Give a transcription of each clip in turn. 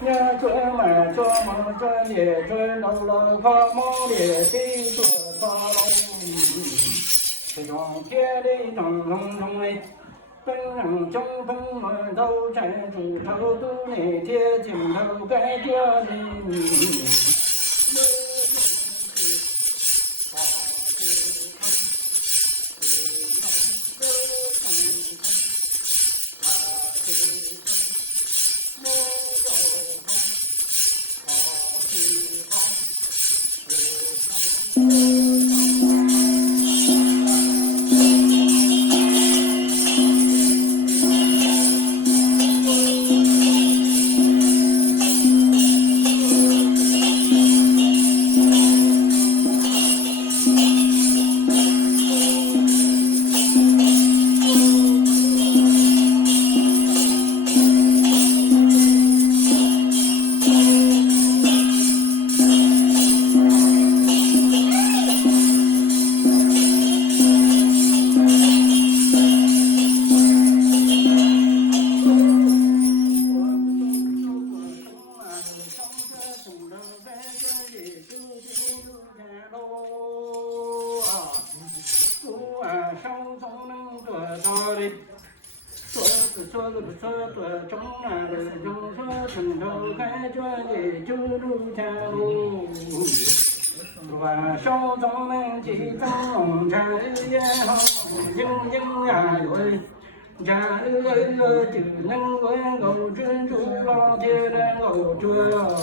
nhà cửa mà cho mà cho nhẹ cho lâu lâu khó mong để đi cửa khó lâu thì dòng kia đi nòng nòng nòng này bên hàng trong phân mà đâu chạy chủ thâu tu này thiên chìm thâu cái chưa đi trong là đời trong số thành đầu cái cho để chú lưu theo và sau đó mình chỉ trong lòng trái hồng nhưng rồi cha ơi chữ năng với ngầu chuyên chú lo thiên ngầu chưa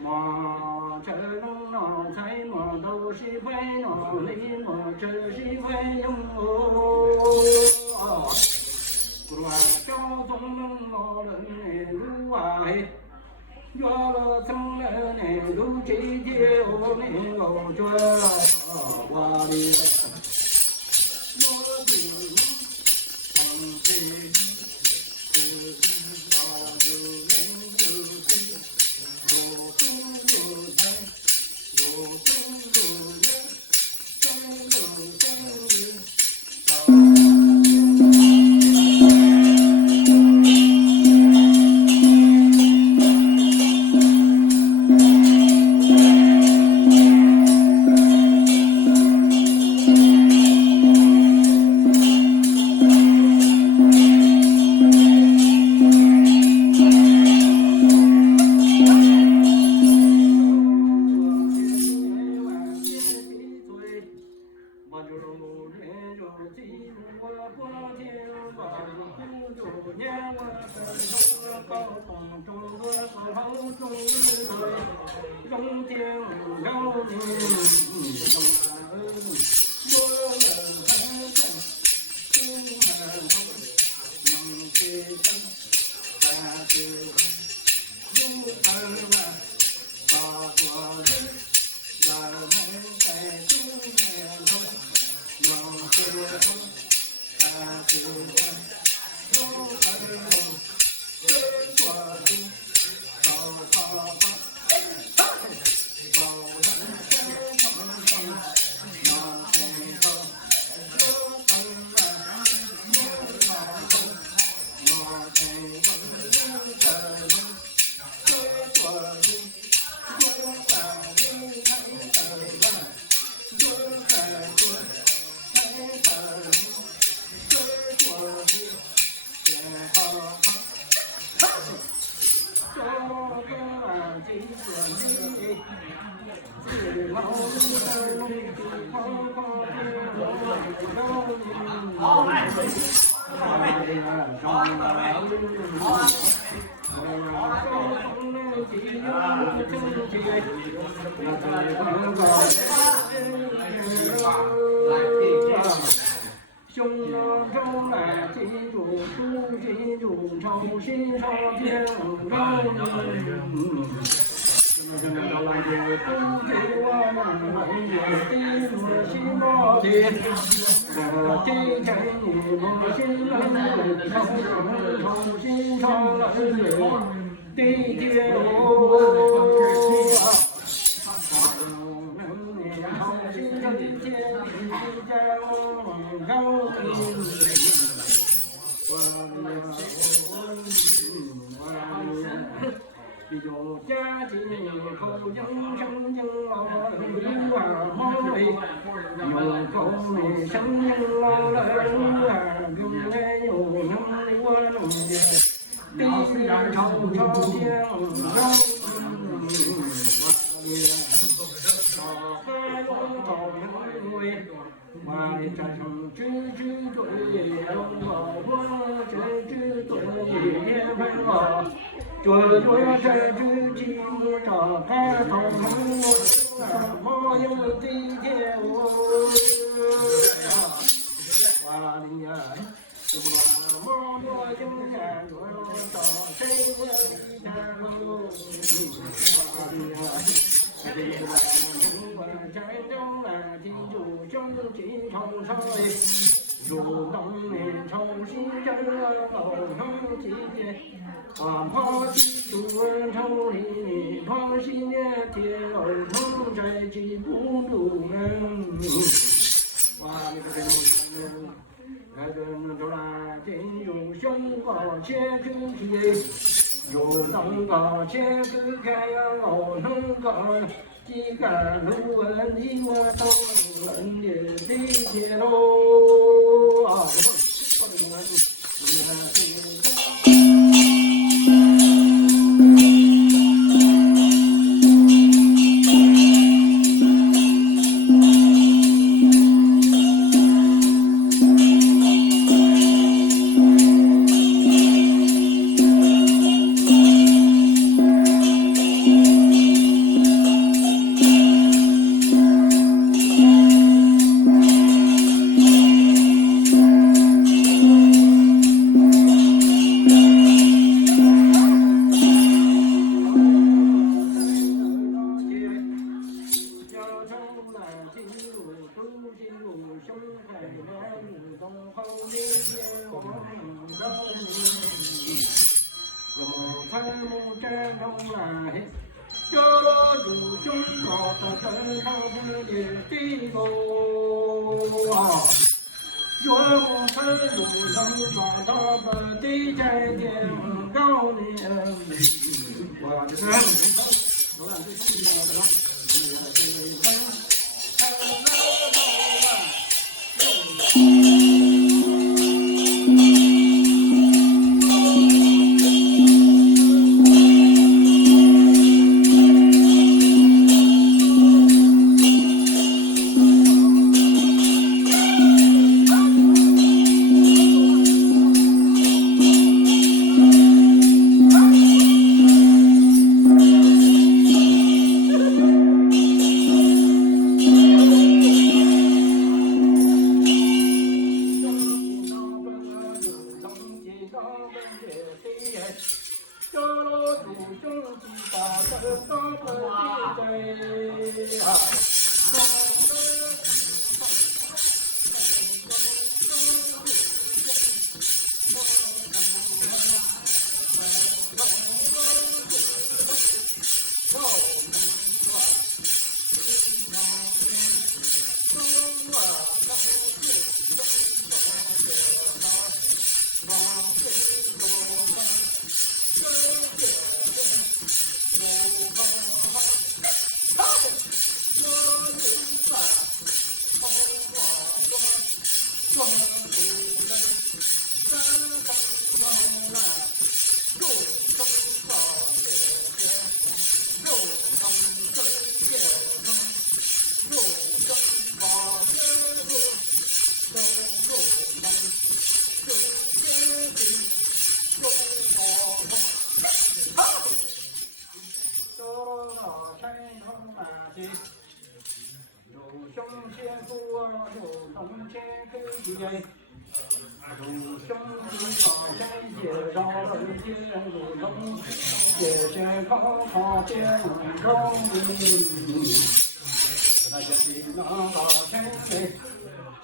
mà chờ nó thấy mà đâu si vay nó lý mà chờ si vay nhung và cho tung nó lên lũ ai do lo thăng lên lũ chỉ tiêu nên ngầu chưa qua đi 胸中充满金主，出金主，重新上天有家境口音声音老人啊，梦里有口里声音老人啊，原来有能力我弄的，地上朝朝天外战胜知知对，我知知对，也会我。这这只找他头我有地铁我哇哩呀，我有眼我找谁我一家路哇哩呀，这个中国战争啊，记住兄弟同上嘞。如当年重新争老成几节，花花几度城里创新的铁楼能在几不住人。哇，你个人，那个多啦，进入胸口切出去，有当个切个开老能个。几个路文你我都能的地铁路啊！老山头马蹄，如胸前不如从前可见。如兄弟老山街绕了街路中，街街口口街路中。那些新郎老山街，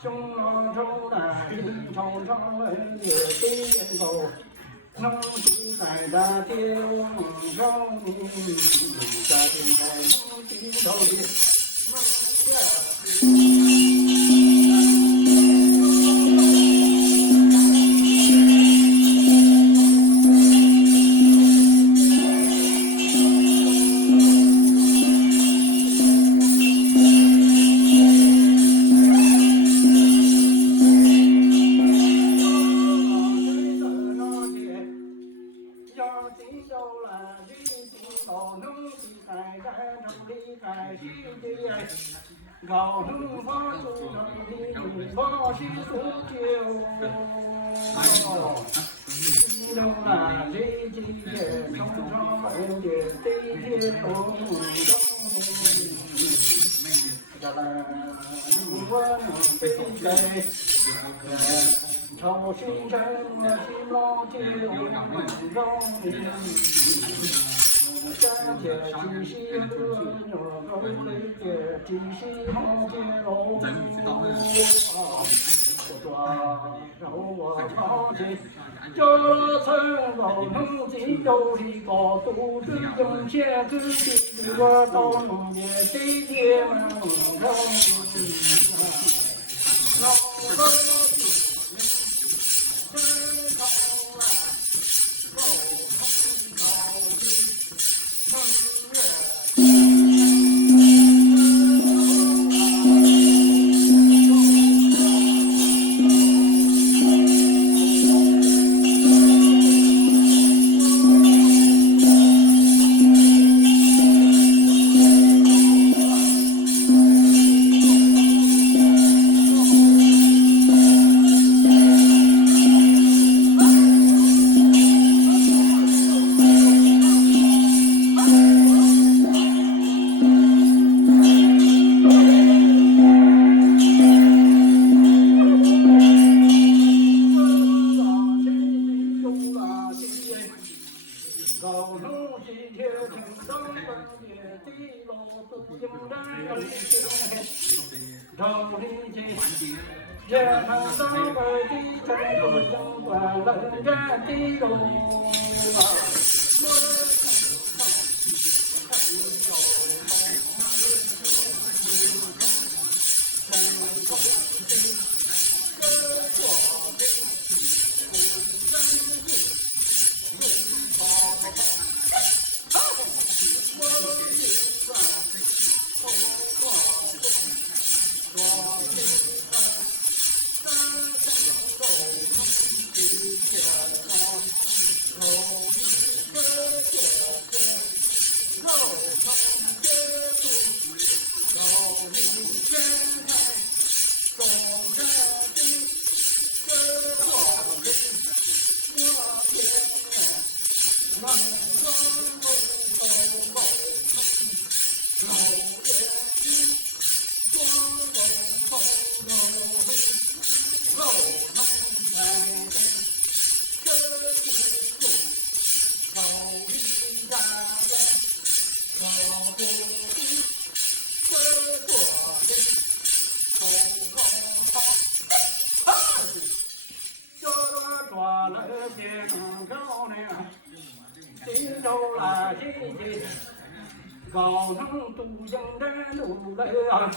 兄老头那一朝朝人也点头。能住在那铁笼中，家庭在梦里头的梦呀。高中发出的发是数九，东南这几天中朝门的地铁东家来我能飞来，朝鲜城那西老街中。山街鸡西河，牛沟里街鸡西好街路，抓着我长街，这层楼能进有一个都是用钱自己我到农业地界门口，老老高能独行的路来啊，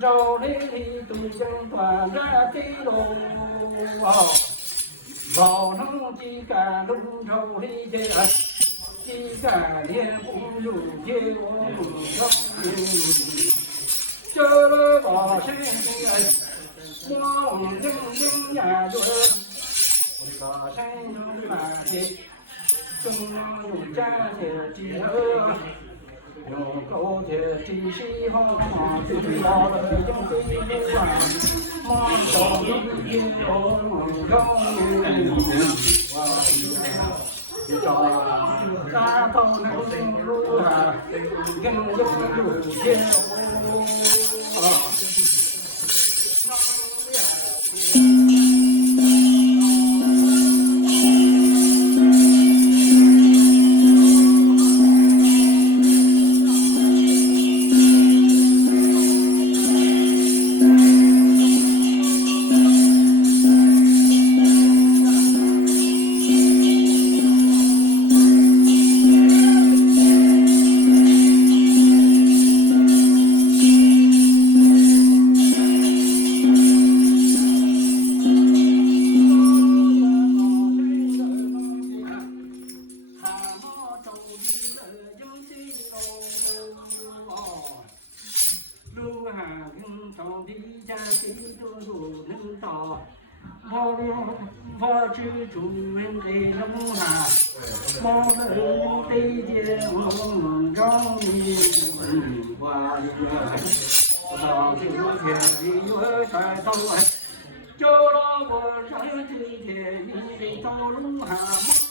朝里的独行端着地路啊，高能几干路朝里的，几干年不如结我这了把身的望人人呀准，我的把身中马的，中用家的几何。有高铁的西方马最老的用飞步啊，马上有有高哇。你找大道能路啊，更有路天啊。Fav Txiaj Vwj nông hà mong ơn tây địa mong trong niềm hòa Fav Txiaj Vwj trái tàu cho đó vừa trái thì thì tàu lung hà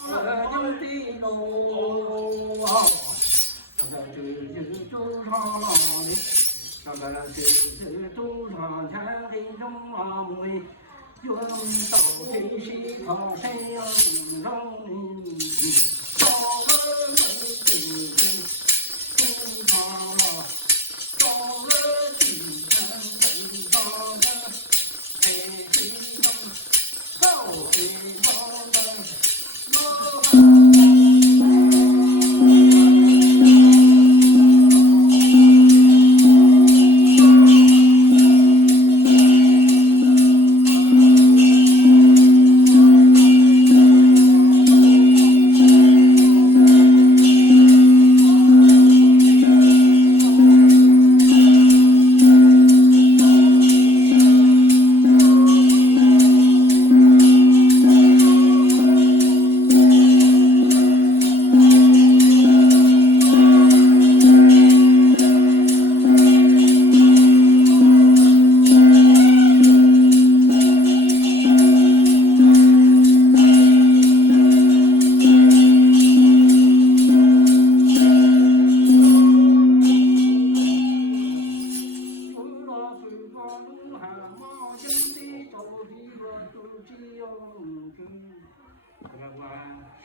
mong những tí nô Fav Txiaj chú thọ đi Fav Txiaj chú thọ tháng đi trong mùi dương tàu thì sĩ thọ xây rong cho